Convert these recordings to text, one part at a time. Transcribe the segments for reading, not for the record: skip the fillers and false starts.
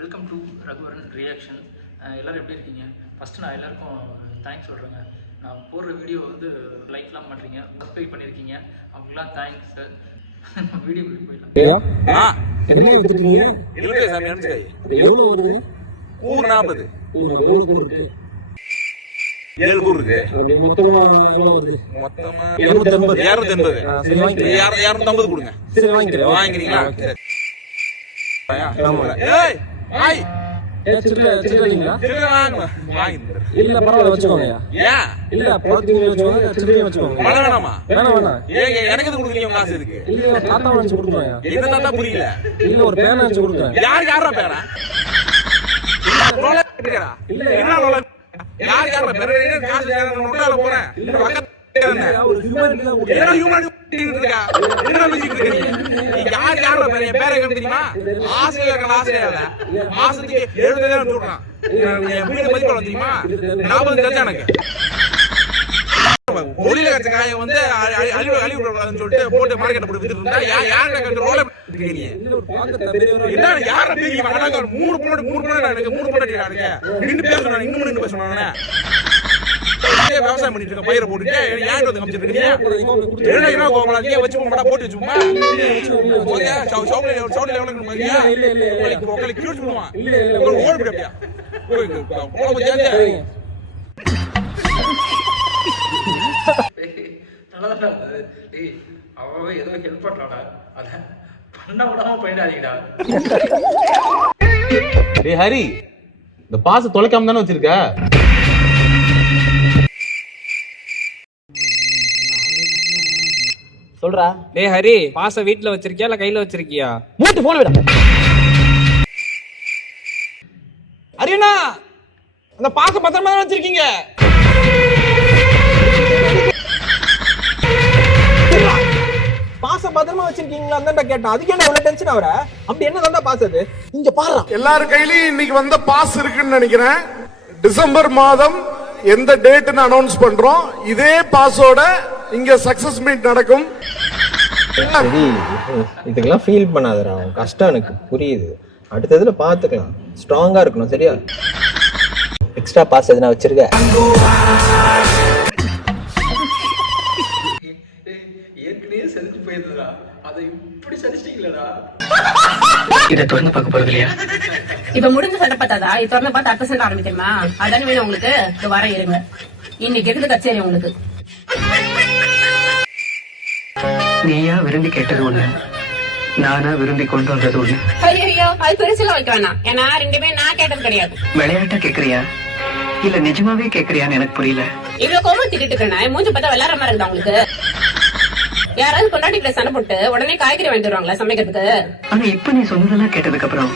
Welcome to Raghuvaran reaction. எல்லோரும் எப்படி இருக்கீங்க? ஃபஸ்ட்டு நான் எல்லாருக்கும் தேங்க்ஸ் சொல்கிறேங்க. நான் போடுற வீடியோ வந்து லைக்லாம் பண்ணுறீங்க, சப்ஸ்கிரைப் பண்ணியிருக்கீங்க, அவங்களுக்குலாம் தேங்க்ஸ் சார். வீடியோ போயிடலாம். என்ன எடுத்துட்டீங்க? இல்லை சாமி, அனுப்பிச்சாய். எவ்வளோ வருது? 40. எவ்வளோ கூறு இருக்கு? 7 கூறு இருக்கு. அப்படி மொத்தமா எவ்வளோ வருது? மொத்தமா 280. 280. சரி வாங்கிக்கிறேன். 250 கொடுங்க. சரி வாங்கிக்கிறேன். வாங்கிக்கிறீங்களா? ஆமா. ஏய் ஆய் சில்லறைங்களா? சில்லறை வாங்க. வாங்கி இல்ல பரவாயில்ல வச்சுக்கோங்க. ஏன் இல்ல பழத்துக்கு வச்சுக்கோங்க, சில்லறையும் வச்சுக்கோங்க. பணம் வேணாமா? வேணாம். ஏங்க எனக்கு எது கொடுக்குறீங்க காசு இதுக்கு? இல்ல தாத்தா வச்சு கொடுக்குறேன். என்ன தாத்தா புரியல? இல்ல ஒரு பேனா வச்சு கொடுக்குறேன். யாரா பேரா? இல்ல யாரா பேரா? காசு நோட்டால போறேன். ஒரு ஹியூமனிட்டி தான் கொடுக்குறேன். என்ன ஹியூமனிட்டி இருக்கா? என்ன மியூசிக் இருக்கீங்க? நீ யாரா பேரா? என் பேரை கேட்டு தெரியுமா? ஆசிரியர் ஆசிரியர் மாசத்துக்கு 70,000 சொல்றான். என் வீடு மதிப்பு தெரியுமா? 40 லட்சம் எனக்கு. ஒளியில கட்ச காய வந்து அழிவு சொல்லிட்டு போட்டு மார்க்கெட் போட்டு வித்துட்டு இருந்தா யாரு ரோல இருக்கீங்க? என்ன யார பேசி வராங்க? 3 பொண்ணு எனக்கு 3 பொண்ணு இருக்காங்க. ரெண்டு பேர் சொன்னாங்க, இன்னும் 2 பேர் சொன்னாங்க. விவசாயம் பண்ணிட்டு இருக்க பயிரை போட்டுட்டு ஏன் வந்து காமிச்சிட்டு இருக்கீங்க? என்ன கோபலா நீ வச்சு போடா போட்டு வச்சுமா? ஓகே சவுல எவ்வளவு மாதிரியா? உங்களுக்கு கியூட் பண்ணுவா. உங்களுக்கு ஓடு அப்படியே. கோல பத்தியாங்க. நல்லதான். டேய் அவன் ஏதோ ஹெல்ப் பண்றாடா, அத பண்ண விடாம போயிடாதீங்கடா. டேய் ஹரி, இந்த பாஸ் தொலைக்காம தானே வச்சிருக்க? சொல்றா. டேய் ஹரி, பாச வீட்ல வச்சிருக்கியா இல்ல கையில வச்சிருக்கியா? மூட்டு போன் விட. அரியண்ணா, அந்த பாச பத்திரமா தான் வச்சிருக்கீங்க. பாச பத்திரமா வச்சிருக்கீங்களா தான் கேட்டேன். அதுக்கு என்ன இவ்வளவு டென்ஷன் ஆவற? அப்படி என்ன தான் பாஸ் அது? இங்க பாரு. எல்லார் கையிலயும் இன்னைக்கு வந்த பாஸ் இருக்குன்னு நினைக்கிறேன். டிசம்பர் மாதம் எந்த டேட்னு அனௌன்ஸ் பண்றோம். இதே பாஸோட இங்க சக்சஸ் மீட் நடக்கும். சரி, இதுக்கெல்லாம் ஃபீல் பண்ணாதடா. கஷ்டம் எனக்கு புரியுது. அடுத்ததுல பாத்துக்கலாம். ஸ்ட்ராங்கா இருக்கணும், சரியா? எக்ஸ்ட்ரா பாஸ் எதுனா வச்சிருக்க? ஏற்கனவே செஞ்சு போயிருந்தா, அதை இப்படி சரிச்சிட்டீங்களா? இதை திறந்து பார்க்க போறது இல்லையா? இப்ப முடிஞ்ச சண்டை பார்த்தாதா? இது திறந்து பார்த்து அடுத்த சண்டை ஆரம்பிக்கணுமா? அதானே வேணும் உங்களுக்கு. வர இருங்க, இன்னைக்கு இருக்குது கச்சேரி உங்களுக்கு. நீயா விரும்பி கேட்டது ஒண்ணு, நானா விரும்பி கொண்டு வந்தது ஒண்ணு. ஐயோ, அது பெருசுல வைக்க வேணாம். ஏன்னா ரெண்டுமே நான் கேட்டது கிடையாது. விளையாட்டா கேக்குறியா இல்ல நிஜமாவே கேக்குறியான்னு எனக்கு புரியல. இவ்வளவு கோவம் திட்டிட்டு இருக்கேன். மூஞ்சி பார்த்தா விளையாடுற மாதிரி இருக்குதா உங்களுக்கு? யாராவது கொண்டாட்டில சண்டை போட்டு உடனே காய்கறி வாங்கி தருவாங்களா சமைக்கிறதுக்கு? ஆனா இப்ப நீ சொன்னதெல்லாம் கேட்டதுக்கு அப்புறம்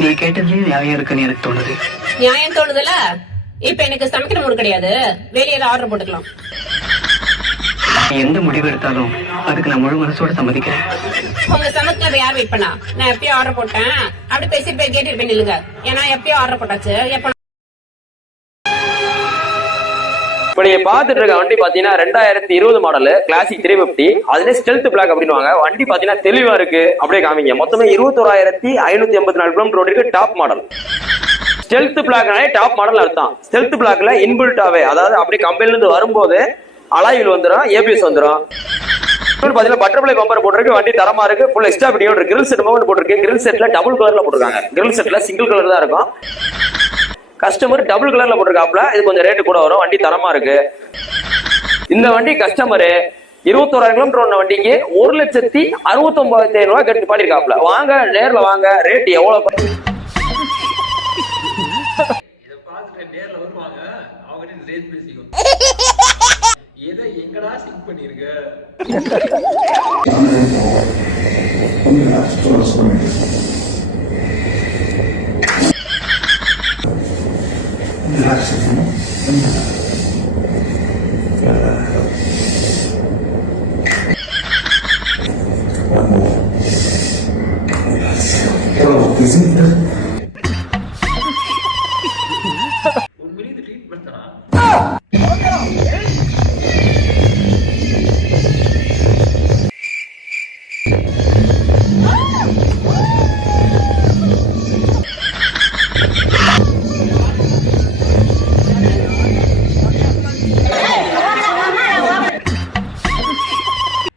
நீ கேட்டதுலயே நியாயம் இருக்குன்னு எனக்கு தோணுது. நியாயம் தோணுதுல? இப்ப எனக்கு சமைக்கிற மூடு கிடையாது. வெளியில ஆர்டர் போட்டுக்கலாம். எந்த முடிவு எடுத்தாலும் அதுக்கு நான் முழு மனசோட சம்மதிக்கிறேன். உங்க சமத்துல யார் வெயிட் பண்ணா? நான் எப்பயோ ஆர்டர் போட்டேன். அப்படி பேசி போய் கேட்டு இருப்பேன் இல்லைங்க. ஏன்னா எப்பயோ ஆர்டர் போட்டாச்சு. எப்ப இப்ப நீங்க பாத்துட்டு இருக்க வண்டி பாத்தீங்கன்னா 2020 மாடல் கிளாசிக் 350. அதுல ஸ்டெல்த் பிளாக் அப்படின்னு வண்டி பாத்தீங்கன்னா தெளிவா இருக்கு. அப்படியே காமிங்க. மொத்தமே 21,584 கிலோமீட்டர் ஓடிருக்கு. Top model. ஸ்டெல்த் பிளாக்னாலே டாப் மாடல் அர்த்தம். ஸ்டெல்த் பிளாக்ல இன்பில்டாவே, அதாவது அப்படியே கம்பெனில இருந்து வரும்போது அலாயில் வந்துடும், ஏபிஎஸ் வந்துடும். பாத்தீங்கன்னா பட்டர்ஃப்ளை பம்பர் போட்டிருக்கு. வண்டி தரமா இருக்கு. ஃபுல் எக்ஸ்ட்ரா பிடியோட கிரில் செட் மவுண்ட் போட்டிருக்கு. கிரில் செட்ல டபுள் கலர்ல போட்டிருக்காங்க. கிரில் செட்ல சிங்கிள் கலர் தான் இருக்கும். கஸ்டமர் டபுள் கலர்ல போட்டிருக்காப்ல. இது கொஞ்சம் ரேட்டு கூட வரும். வண்டி தரமா இருக்கு. இந்த வண்டி கஸ்டமரு 21,000 கிலோமீட்டர் ஓடின வண்டிக்கு 1,69,500 ரூபாய் கட்டி பாடிருக்காப்ல. வாங்க, நேர்ல வாங்க. ரேட் எவ்வளவு? இதை பார்த்துட்டு நேர்ல வருவாங்க, அவங்க ரேட் பேசிக்கும். எதை எங்கடா சிங்க் பண்ணிருக்க? உண்மையிலே இது ட்ரீட்மெண்ட் தானா?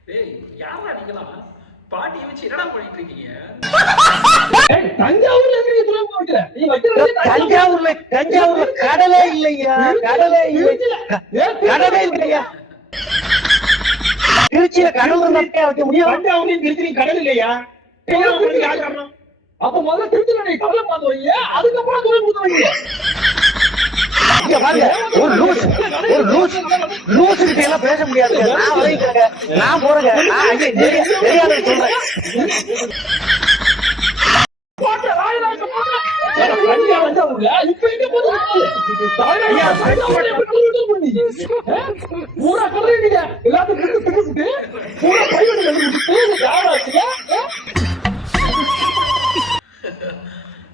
டேய் யாரா நீங்களா பாட்டியை வச்சு என்னடா பண்ணிட்டு இருக்கீங்க? தஞ்சாவூர்ல கடலே இல்லையா, கடலே இல்லையா. திருச்சியில கடலூர் வைக்க முடியும். தஞ்சாவூர்லயும் திருச்சியிலும் கடல் இல்லையா? அப்ப முதல்ல திருச்சி கடலை பார்த்து வைங்க, அதுக்கப்புறம் தொழில் கொடுத்து வைங்க. ஒரு லூஸ் கிட்ட எல்லாம் பேச முடியாது. நான் வரைக்கிறேங்க, நான் போறேங்க, நான் தெரியாத சொல்றேன்.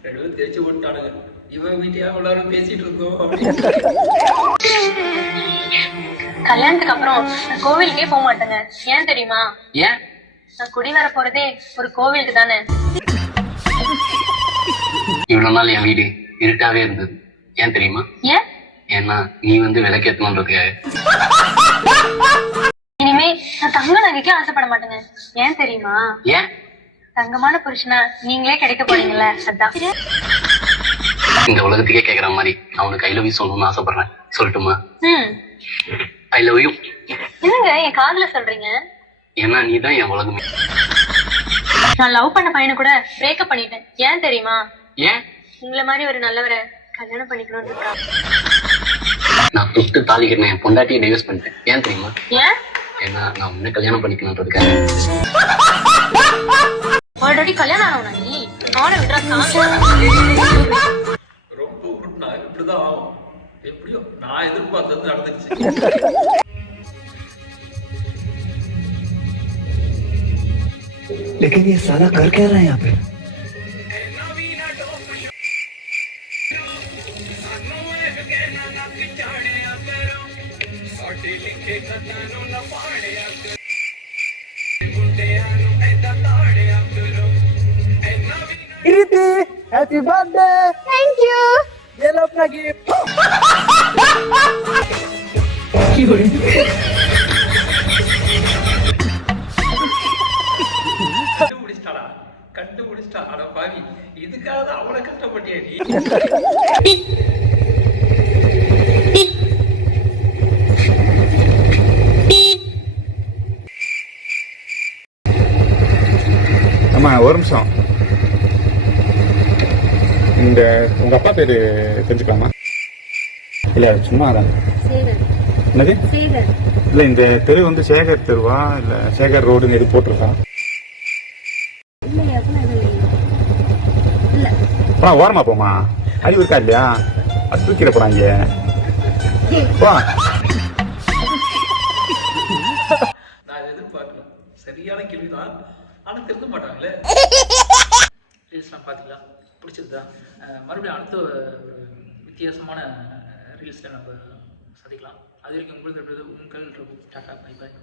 ரெண்டு தேய்ச்சி விட்டானுங்க. இவன் வீட்டையா எல்லாரும் பேசிட்டு இருக்கோம். கல்யாணத்துக்கு அப்புறம் நான் கோவிலுக்கே போக மாட்டேங்க. ஏன் தெரியுமா? ஏன்? நான் குடி வர போறதே ஒரு கோவிலுக்கு தானே. இவ்வளவு நாள் என் வீடு இருட்டாவே இருந்தது. ஏன் தெரியுமா? ஏன்? ஏன்னா நீ வந்து விளக்கேற்றணுன்றதுக்காக. இனிமே நான் தங்க நகைக்கே ஆசைப்பட மாட்டேங்க. ஏன் தெரியுமா? ஏன்? தங்கமான புருஷனா நீங்களே கிடைக்க போறீங்கல்ல, அதான். இந்த உலகத்துக்கே கேக்குற மாதிரி நான் உனக்கு ஐ லவ் யூ சொல்லணும்னு ஆசைப்படுறேன். சொல்லட்டுமா? I love you. என்னங்க என் காதுல சொல்றீங்க? ஏன்னா நீ தான் என் உலகமே. நான் லவ் பண்ண பையனை கூட பிரேக்கப் பண்ணிட்டேன். ஏன் தெரியுமா? ஏன்? உங்களை மாதிரி ஒரு நல்லவரை கல்யாணம் பண்ணிக்கணும்னு இருக்கா. நான் தொட்டு தாலி கட்டின என் பொண்டாட்டியை டைவர்ஸ் பண்ணிட்டேன். ஏன் தெரியுமா? ஏன்? ஏன்னா நான் உன்னை கல்யாணம் பண்ணிக்கணும்ன்றதுக்காக. ஆல்ரெடி கல்யாணம் ஆனவனா நீ? அவனை விட்றா. ரொம்ப உருட்டுனா இப்படிதான் ஆகும். எப்படியோ நான் எதிர்பார்த்தது நடந்துச்சு. लेकिन ये साला कर क्या रहा है यहाँ पे? Happy birthday. Thank you. ये लो अपना गिफ्ट। கண்டுபிடிச்சிட்டா. அட பாவி, இதுக்காக தான் அவளை கஷ்டப்பட்டியா நீ? ஆமா, ஒரு நிமிஷம். இந்த உங்க அப்பா பேரு தெரிஞ்சுக்கலாமா? இல்ல சும்மா அதான். என்னது? இல்ல இந்த தெரு வந்து சேகர் தெருவா இல்ல சேகர் ரோடுன்னு எது போட்டிருக்கா? ஓரமா போமா, அறிவு இருக்கா இல்லையா? அது தூக்கிட போறாங்க. நான் எதிர்பார்க்கல. சரியான கேள்விதான், ஆனா திருந்த மாட்டாங்களே. ரீல்ஸ்லாம் பாத்தீங்களா? பிடிச்சிருந்தா மறுபடியும் அடுத்த ஒரு வித்தியாசமான ரீல்ஸில் நம்ம சந்திக்கலாம். அது வரைக்கும் உங்களுக்கு உங்கள் டாடா, பை பாய்.